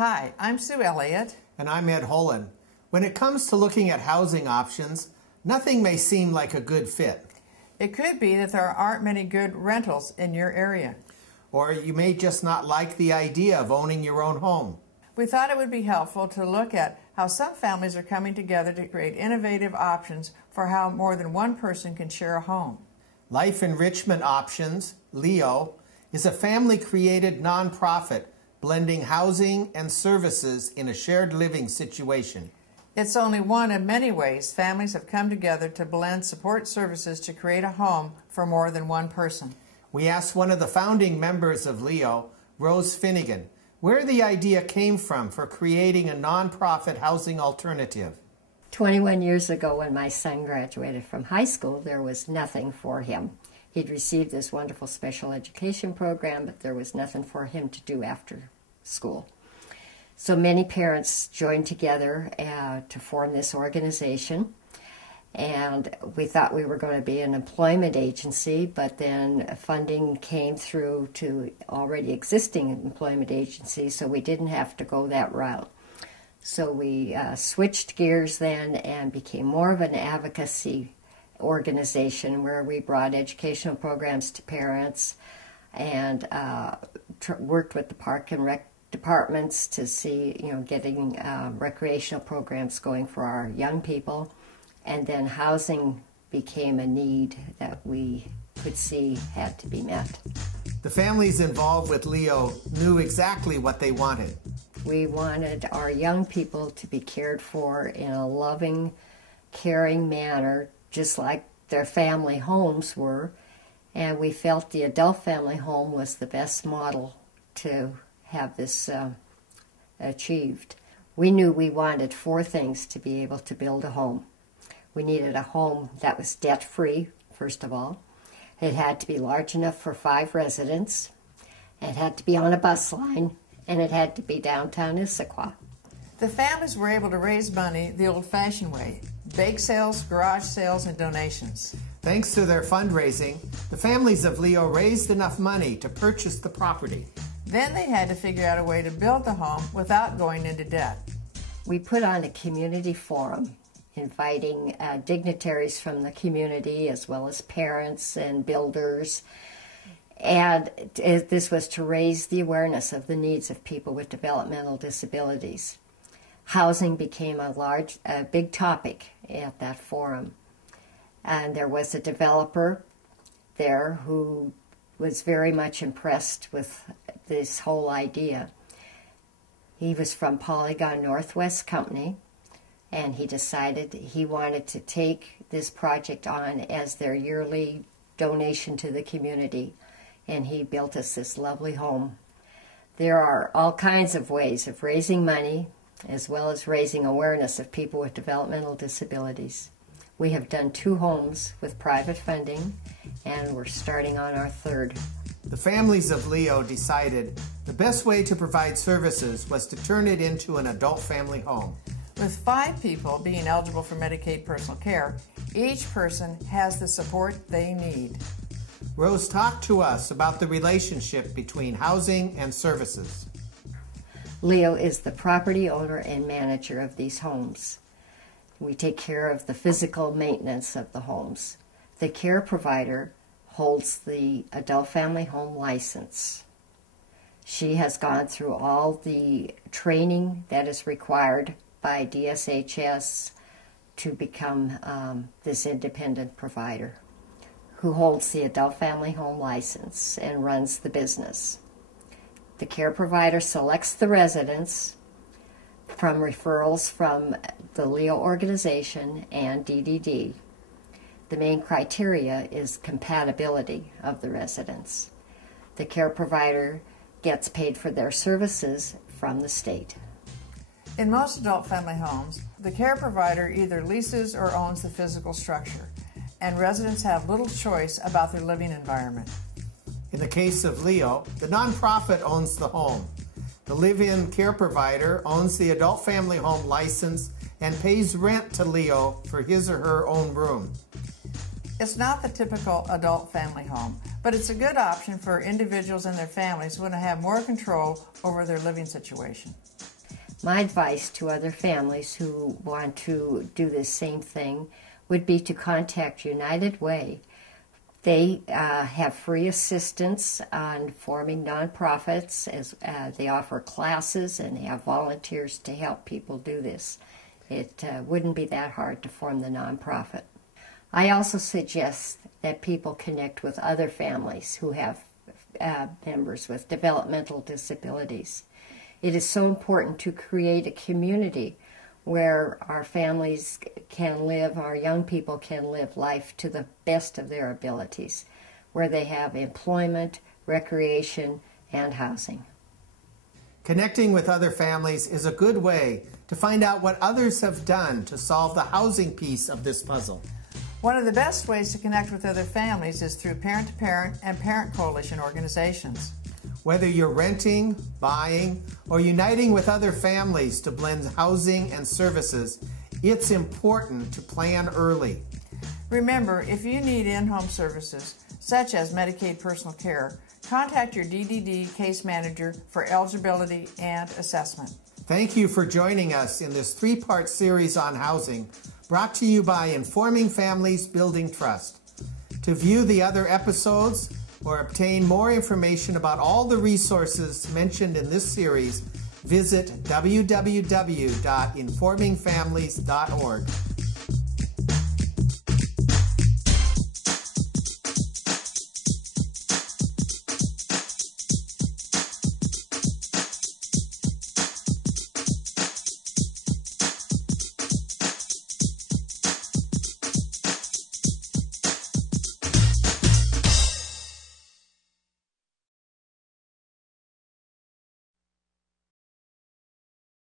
Hi, I'm Sue Elliott. And I'm Ed Holland. When it comes to looking at housing options, nothing may seem like a good fit. It could be that there aren't many good rentals in your area. Or you may just not like the idea of owning your own home. We thought it would be helpful to look at how some families are coming together to create innovative options for how more than one person can share a home. Life Enrichment Options, LEO, is a family-created nonprofit blending housing and services in a shared living situation. It's only one of many ways families have come together to blend support services to create a home for more than one person. We asked one of the founding members of LEO, Rose Finnegan, where the idea came from for creating a nonprofit housing alternative. 21 years ago, when my son graduated from high school, there was nothing for him. He'd received this wonderful special education program, but there was nothing for him to do after school. So many parents joined together to form this organization, and we thought we were going to be an employment agency, but then funding came through to already existing employment agencies, so we didn't have to go that route. So we switched gears then and became more of an advocacy organization where we brought educational programs to parents and worked with the park and rec departments to see, getting recreational programs going for our young people. And then housing became a need that we could see had to be met. The families involved with LEO knew exactly what they wanted. We wanted our young people to be cared for in a loving, caring manner, just like their family homes were, and we felt the adult family home was the best model to have this achieved. We knew we wanted 4 things to be able to build a home. We needed a home that was debt-free, first of all. It had to be large enough for 5 residents. It had to be on a bus line, and it had to be downtown Issaquah. The families were able to raise money the old-fashioned way: bake sales, garage sales, and donations. Thanks to their fundraising, the families of LEO raised enough money to purchase the property. Then they had to figure out a way to build the home without going into debt. We put on a community forum, inviting dignitaries from the community as well as parents and builders. And this was to raise the awareness of the needs of people with developmental disabilities. Housing became a big topic at that forum. And there was a developer there who was very much impressed with this whole idea. He was from Polygon Northwest Company, and he decided he wanted to take this project on as their yearly donation to the community, and he built us this lovely home. There are all kinds of ways of raising money, as well as raising awareness of people with developmental disabilities. We have done 2 homes with private funding, and we're starting on our 3rd. The families of LEO decided the best way to provide services was to turn it into an adult family home. With 5 people being eligible for Medicaid personal care, each person has the support they need. Rose talked to us about the relationship between housing and services. LEO is the property owner and manager of these homes. We take care of the physical maintenance of the homes. The care provider holds the adult family home license. She has gone through all the training that is required by DSHS to become this independent provider who holds the adult family home license and runs the business. The care provider selects the residents from referrals from the LEO organization and DDD. The main criteria is compatibility of the residents. The care provider gets paid for their services from the state. In most adult family homes, the care provider either leases or owns the physical structure, and residents have little choice about their living environment. In the case of LEO, the nonprofit owns the home. The live-in care provider owns the adult family home license and pays rent to LEO for his or her own room. It's not the typical adult family home, but it's a good option for individuals and their families who want to have more control over their living situation. My advice to other families who want to do this same thing would be to contact United Way. They have free assistance on forming nonprofits. As they offer classes and they have volunteers to help people do this. It wouldn't be that hard to form the nonprofit. I also suggest that people connect with other families who have members with developmental disabilities. It is so important to create a community where our families can live, our young people can live life to the best of their abilities, where they have employment, recreation, and housing. Connecting with other families is a good way to find out what others have done to solve the housing piece of this puzzle. One of the best ways to connect with other families is through parent-to-parent and parent coalition organizations. Whether you're renting, buying, or uniting with other families to blend housing and services, it's important to plan early. Remember, if you need in-home services, such as Medicaid personal care, contact your DDD case manager for eligibility and assessment. Thank you for joining us in this three-part series on housing, brought to you by Informing Families Building Trust. To view the other episodes or obtain more information about all the resources mentioned in this series, visit www.informingfamilies.org.